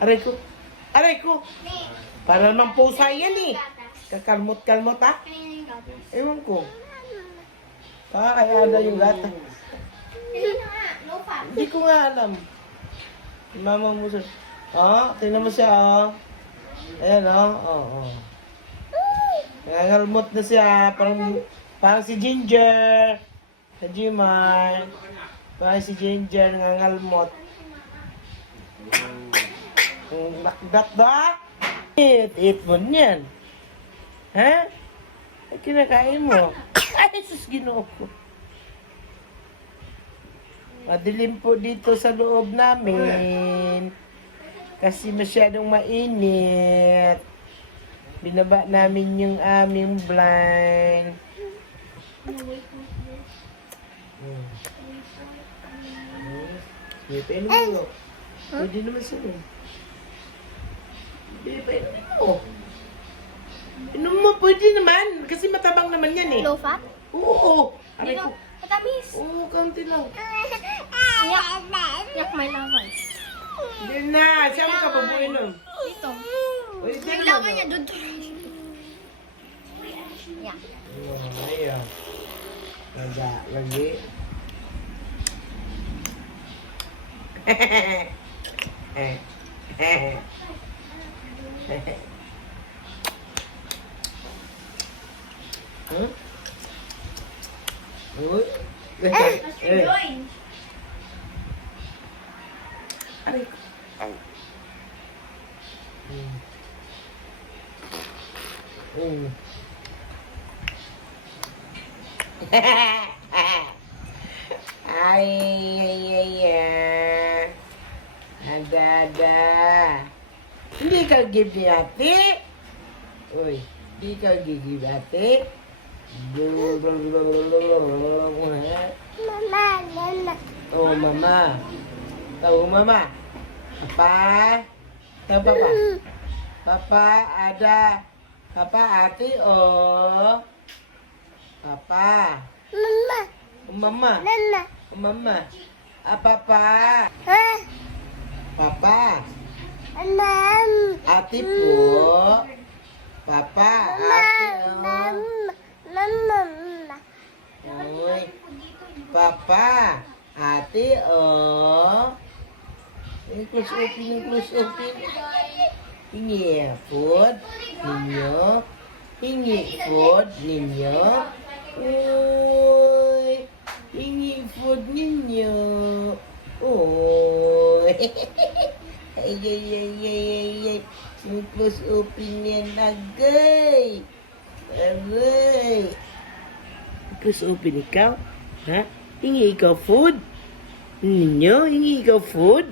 Aray ko. Aray ko. Para naman pusa yan eh. Kakalmot-kalmot ha. Gatas. Ewan ko. Ah, kaya na yung gata. Hindi ko nga alam. Mama mo sa... Ah, tingnan mo siya ah. Ayan ah. Oo. Oh, Nangangalmot na siya. Parang, parang si Ginger. Sa Gmar. Parang si Ginger nangangalmot. Nakdat ba? Eat, eat mo niyan. Ha? Ay, kinakain mo. Ay, sus, ginoo ko. Madilim po dito sa loob namin. Kasi masyadong mainit. Binaba namin yung aming blind. Hmm. Sige, painumin mo. Pwede naman sila. Hindi, painumin mo. Inom mo, pwede naman. Kasi matabang naman yan eh. Low fat? Oo. Aray Dito, ko. matamis. Oo, kaunti lang. Yak. Yak may laman. Hindi na. Siya ka pa nun. Dito. Pwede May naman. laman niya doon. Yak. Ayan. Lagi. Lagi. Uy. Eh. Aray ko. Mm. Mm. ay, ay, ay, ay. Ada, ada. Hindi ka give ni ate. Uy, hindi ka ni ate. Mama, mama. Oh, mama. Tahu mama. Papa. Tahu papa. Papa ada. Papa ati oh. Papa. Mama, Mama. mama. Mama. Ah, papa. Ah, Papa. Ati po. Papa. Ati oh. Uy. Papa. Ate, oh. Close open, close open. Hingi food ninyo. Hingi food ninyo. Uy. Hingi food ninyo. Uy. Ay, ay, ay, ay, ay, ay. Yung close open yan, agay. Agay. Close open ikaw? Ha? Hingi ikaw food? Ninyo? Hingi ikaw food?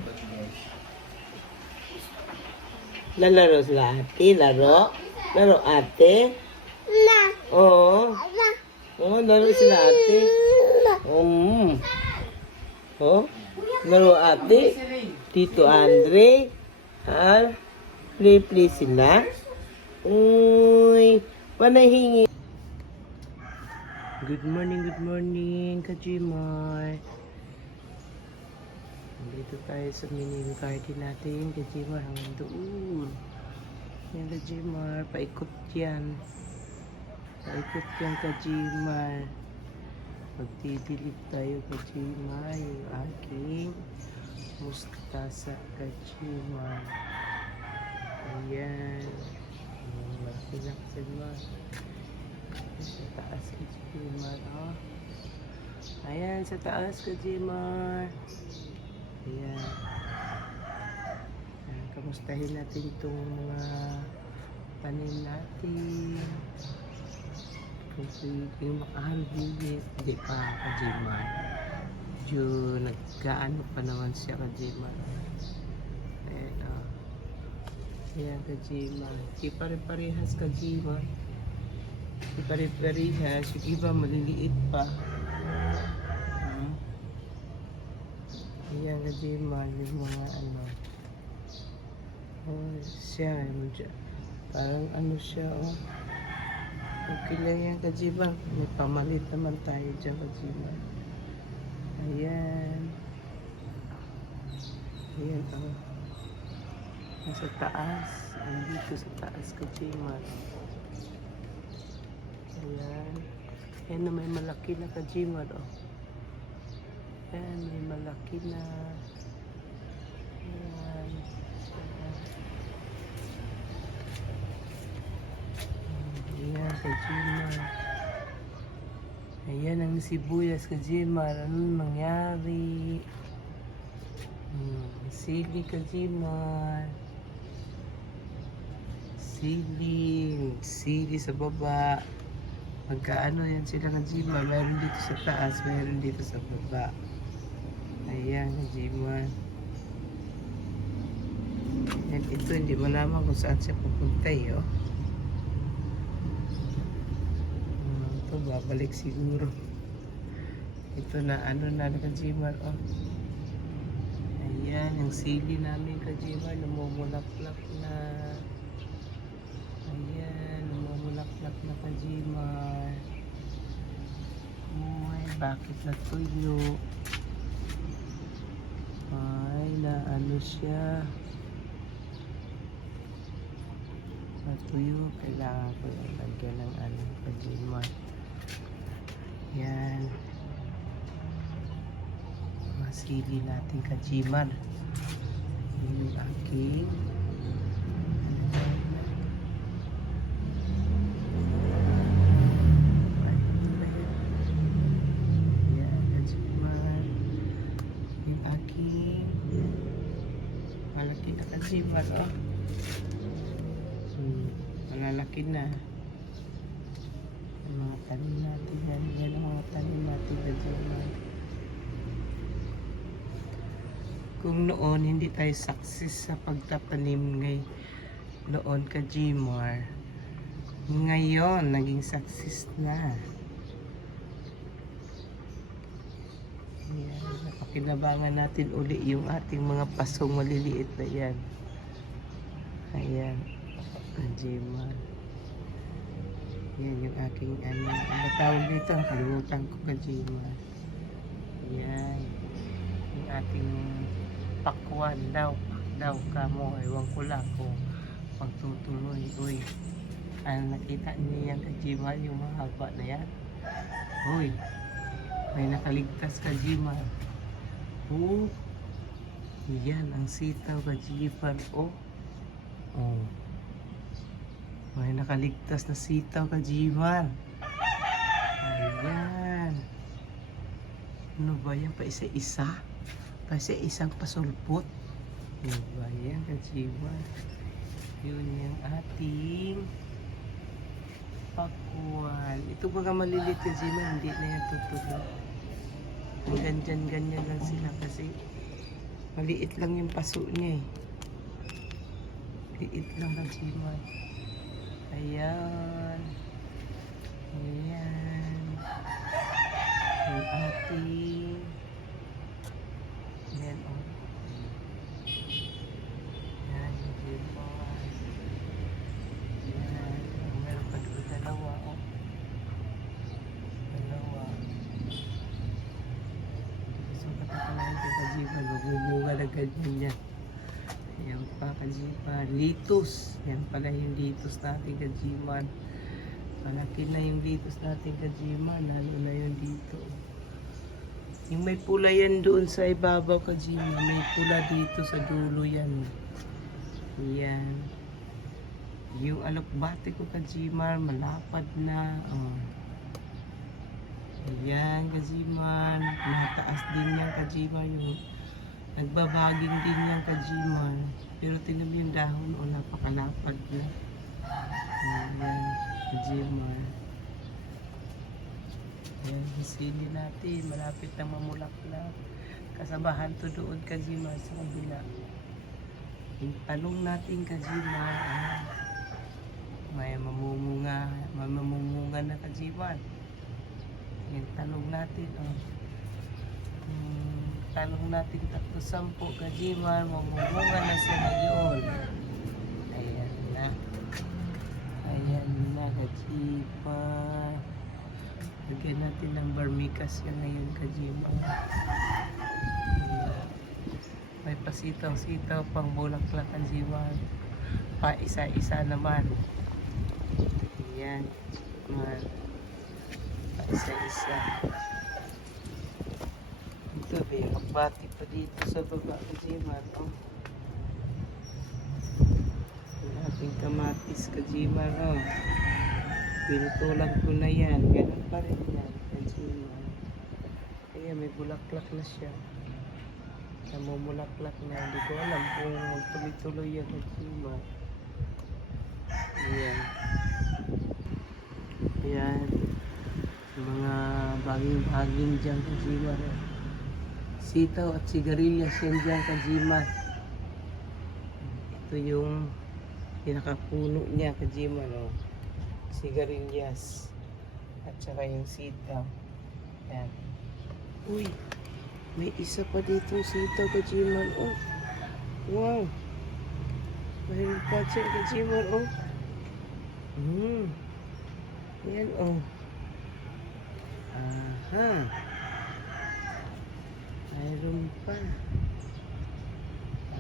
Lalaro sila ate? Laro? Laro ate? Na, Oo. na. Oo, laro sila ate. Um. Oh? Laro ate? Tito Andre? Ha? Play-play sila? Uy. Panahingi. Good morning, good morning, Kajimar. Nandito tayo sa mini party natin, Kajimar, hanggang doon. Yan, Kajimar, paikot yan. Paikot yan, Kajimar. Magdidilig tayo, Kajimar, yung aking mustasa, Kajimar. Ayan. Malaki na, Kajimar. Sa taas ka, Jimar. Oh. Ayan, sa taas ka, Jimar. Ayan. Ayan. Kamustahin natin itong mga tanim natin. Kung pwede makahalbilit. Hindi pa, ka, Jimar. Medyo nagkaano pa naman siya, ka, Jimar. Ayan, oh. Ayan, ka, Jimar. Di pare-parehas ka, Jimar. Di pare-parehas. Yung iba maliliit pa. Hmm. Ayan na Jimal, yung mga ano. Oh, ano siya. Parang ano siya, oh. Okay lang yan, Kajiban. May pamalit naman tayo dyan, Kajiban. Ayan. Ayan, oh. Nasa taas. Andito sa taas ka, Jimar. Ayan. Ayan na may malaki na ka, Jimar, oh. Ayan, may malaki na. Ayan. Ayan. Ayan, ka, Jimar. Ayan ang sibuyas ka, Jimar. Ano nangyari? Hmm, sili ka, Jimar. Sili. Sili sa baba. Magkaano yan sila ka, Jimar. Meron dito sa taas, meron dito sa baba. Ayan, ka, Jimar. Yan, ito, hindi malaman kung saan siya pupunta, eh, oh. Hmm, ito, babalik siguro. Ito na, ano na, ka, Jimar, oh. Ayan, yung sili namin kajima, namumulaklak na. Ayan, namumulaklak na kajima. Ay, bakit natuyo? Ay, na ano siya. Natuyo, kailangan ko yung lagyan ng ano, kajima. Ayan masili natin. Yun yung aking Yan, kajiman. Yung aking malaki na kajiman, oh. Hmm, malalaki na. Yung mga tanim natin yan. Yan ang mga tanim natin kajiman. Kung noon hindi tayo success sa pagtatanim ngay noon ka Gmar ngayon naging success na. Yan napakinabangan natin uli yung ating mga pasong maliliit na yan. Ayan Gmar yan yung aking ano ano tawag dito? Kalimutan ko ka Gmar yan yung ating pakwan. Daw daw ka mo. Ewan ko lang kung magtutuloy uy ano nakita niyo yan kajimal yung mahaba na yan. Uy may nakaligtas ka jimal oh yan ang sitaw ka jimal oh oh. May nakaligtas na sitaw ka jimal ayan. Ano ba yan? Pa isa-isa kasi isang pasulpot. Diba yan, kajiwa? Yun yung ating pakwan. Ito mga maliliit kajiwa, hindi na yan tutuloy. Hanggang dyan, ganyan lang sila kasi maliit lang yung paso niya eh. Liit lang kajiwa. Ayan. Ayan. Yung ating yan, oh. Yan, yung lemon. Yan. Meron pa doon dalawa, oh. Dalawa. Sukat ako lang ito kajipan. Magbubunga na ganyan yan. Yan pa kajipan. Litos. Yan pala yung litos natin kajiman. Malaki na yung litos natin kajiman. Lalo na yung dito. Yung may pula yan doon sa ibabaw ka, Jimmy. May pula dito sa dulo yan. Yan. Yung alokbate ko ka, Jimar, malapad na. Oh. Ayan, ka, Jimar. Mataas din yan, ka, Jimar. Yung nagbabaging din yan, ka, Jimar. Pero tinan mo yung dahon, o napakalapad na. Ayan, ka, Jimar. Ayan, yung sili natin, malapit na mamulaklak. Kasabahan to doon, Kajima, sa kabila. Yung talong natin, Kajima, ah, may mamumunga, may mamumunga na Kajima. Yung talong natin, oh. Yung talong natin, tatlo sampo, Kajima, mamumunga na siya ngayon. Ayan na. Ayan na, Kajima. Lagyan natin ng barmicas yan ngayon, Kajima. May pasitaw-sitaw pang bulaklak ang jiman. Pa isa-isa naman. Ayan. Man. Pa isa-isa. Ito, may akbati pa dito sa baba ng jiman. Oh. Ang ating kamatis kajiman. Oh. Pinutulan ko na yan. Ganun pa rin yan. Kajiman. Kaya may bulaklak na siya. Namumulaklak na. Hindi ko alam kung tuloy-tuloy yan kajiman. Ayan. Ayan. Mga baging-baging dyan kajiman. Oh. Sitaw at sigarilyas yan dyan kajiman. Ito yung pinakapuno niya kajiman. Oh sigarilyas at saka yung sitaw. Yan. Uy, may isa pa dito sitaw kajiman. Oh, wow. Mayroon pa siya kajiman. Oh. Hmm. Yan oh. Aha. Mayroon pa.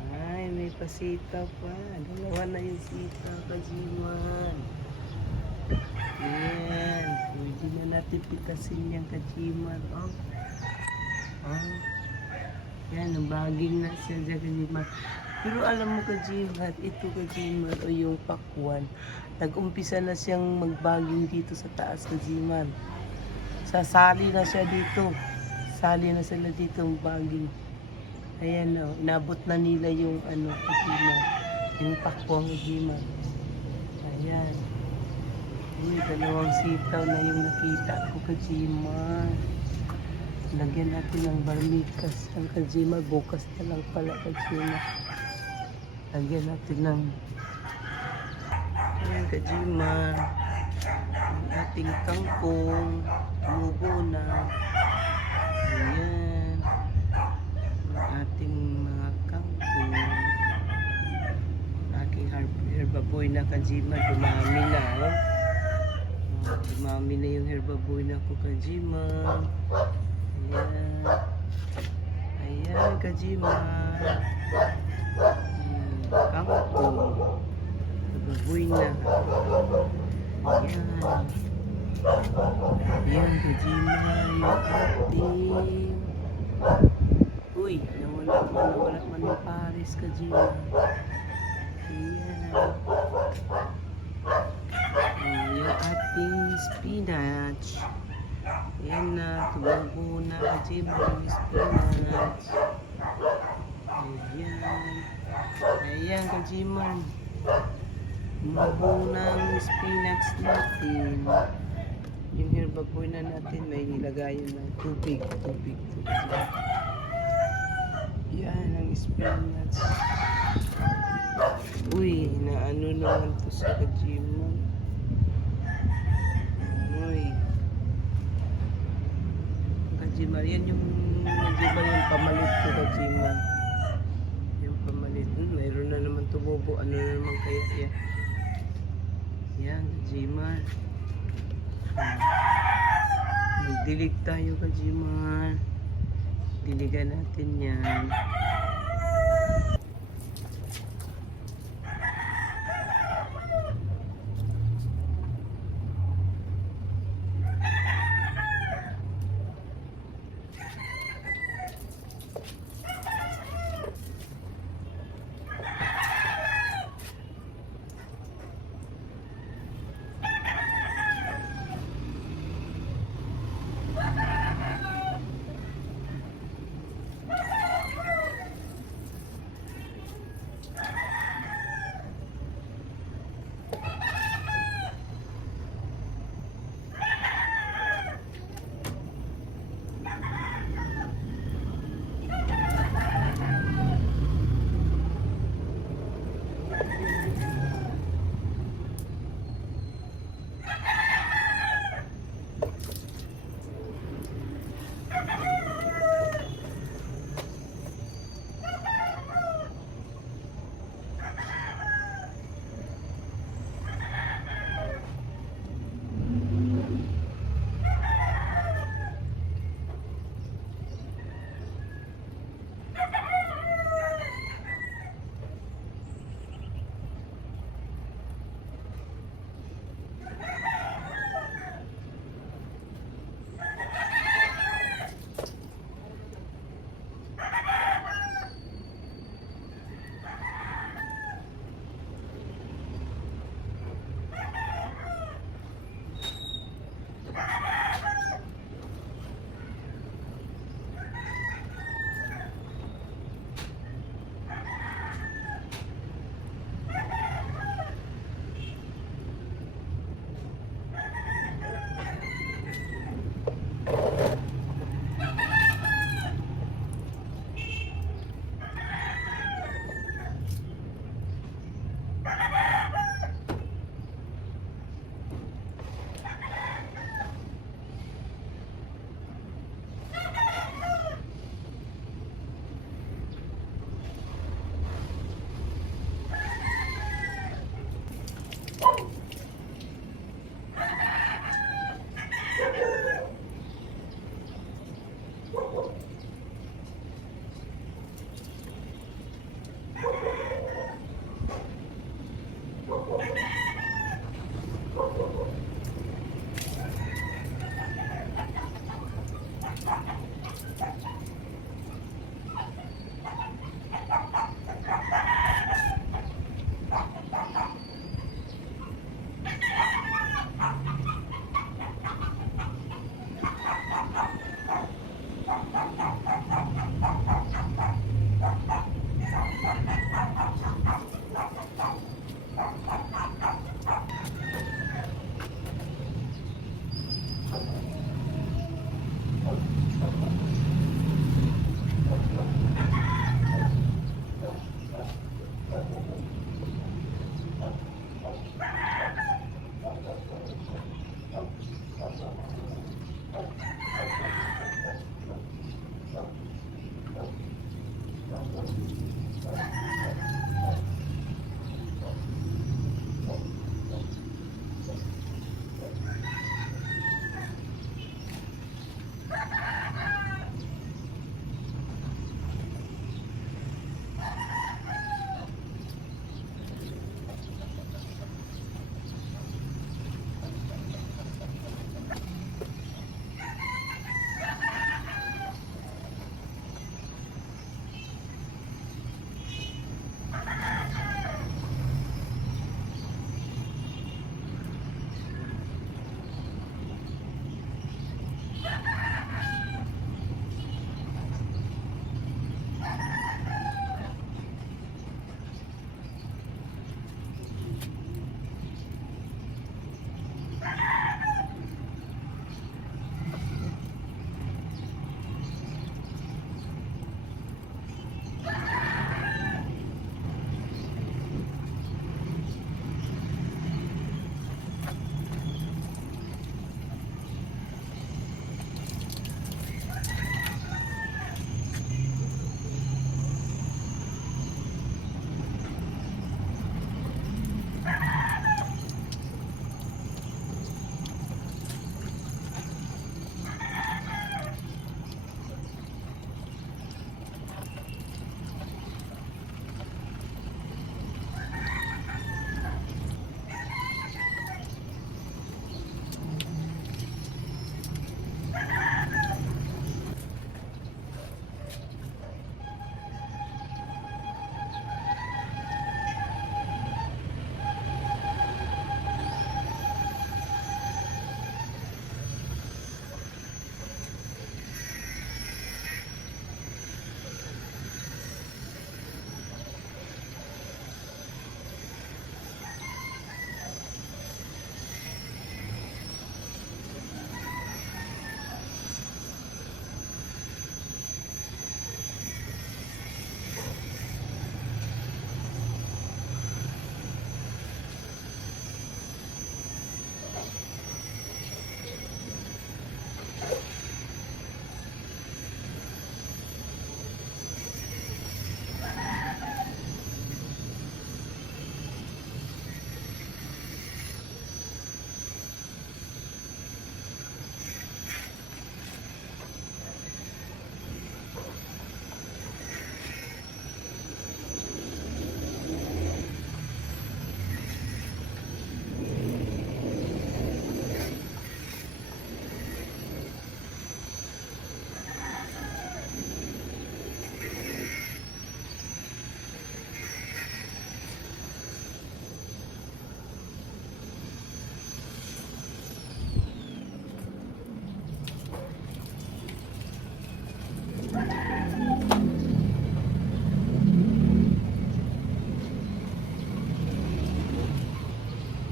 Ay, may pasitaw pa. Dalawa na yung sitaw kajiman. Yan. Pwede na natin pitasin yung kajiman. Oh. Oh. Yan, ang baging na siya dyan kajiman. Pero alam mo kajiman, ito kajiman o yung pakwan, nag-umpisa na siyang magbaging dito sa taas kajiman. Sasali na siya dito. Sali na sila dito ang baging. Ayan o, inabot na nila yung ano, kajiman. Yung pakwang kajiman. Ayan. Uy, dalawang sitaw na yung nakita ko, Kajima. Lagyan natin ng barmikas ng Kajima. Bukas na lang pala, Kajima. Lagyan natin ng... Ayan, Kajima. Ang ating kangkong. Tumubo na. Ayan. Ang ating mga kangkong. Ang aking herb- herbaboy na Kajima. Dumami na, oh. Dumami na yung herbaboy na ko kajima. Ayan. Ayan, kajima. Hmm, kangkong. Herbaboy na. Ayan. Ayan, kajima. Yung ating... Uy, nawala man, nawala man yung pares, kajima. Ayan. Yung ating spinach. Ayan na, tumubo na. Yung spinach. Ayan. Ayan, kajiman. Tumubo na ang spinach natin. Yung herbaboy na natin, may nilagayan ng tubig. Tubig, tubig. Yan ang spinach. Uy, naano naman to sa kajiman. Uy. Kajiman, yan yung kajiman yung pamalit ko kajiman. Yung pamalit. Hmm, mayroon na naman tumubo. Ano na naman kaya yan? Yan, kajiman. Hmm. Magdilig tayo kajiman. Diligan natin yan.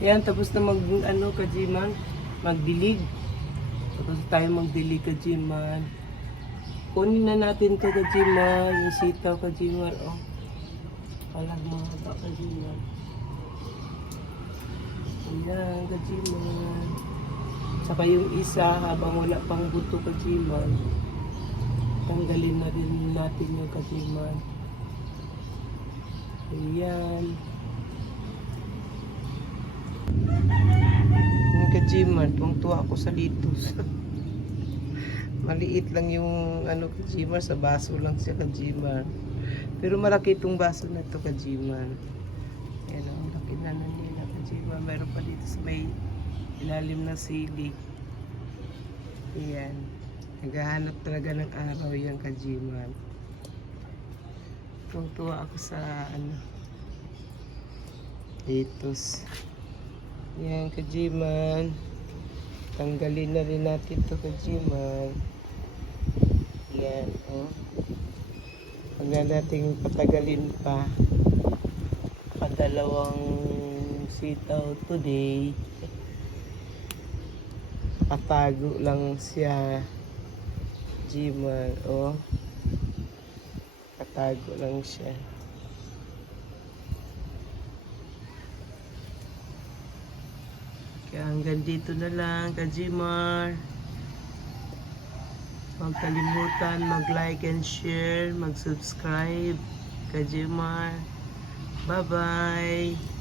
Yan, tapos na mag, ano, kajiman, magdilig. Tapos tayo magdilig, kajiman. Kunin na natin to kajiman, yung sitaw, kajiman, oh. Palag mga ba, kajiman. Ayan, kajiman. Saka yung isa, habang wala pang buto, kajiman, tanggalin na rin natin yung kajiman. Ayan. Yung kajiman, tuwang-tuwa ako sa litos. Maliit lang yung ano kajiman, sa baso lang siya kajiman. Pero malaki itong baso na to kajiman. Yan ang laki na na nila kajiman. Meron pa dito sa may ilalim ng sili. Ayan. Naghahanap talaga ng araw yan kajiman. Tuwang-tuwa ako sa ano. Itos. Yan kajiman. Tanggalin na rin natin to kajiman. Yan, oh. Huwag na natin patagalin pa. Kadalawang sitaw today. Patago lang siya. Jiman, oh. Katago lang siya. Kaya hanggang dito na lang, Kajimar. Huwag kalimutan mag-like and share, mag-subscribe. Kajimar. Bye-bye.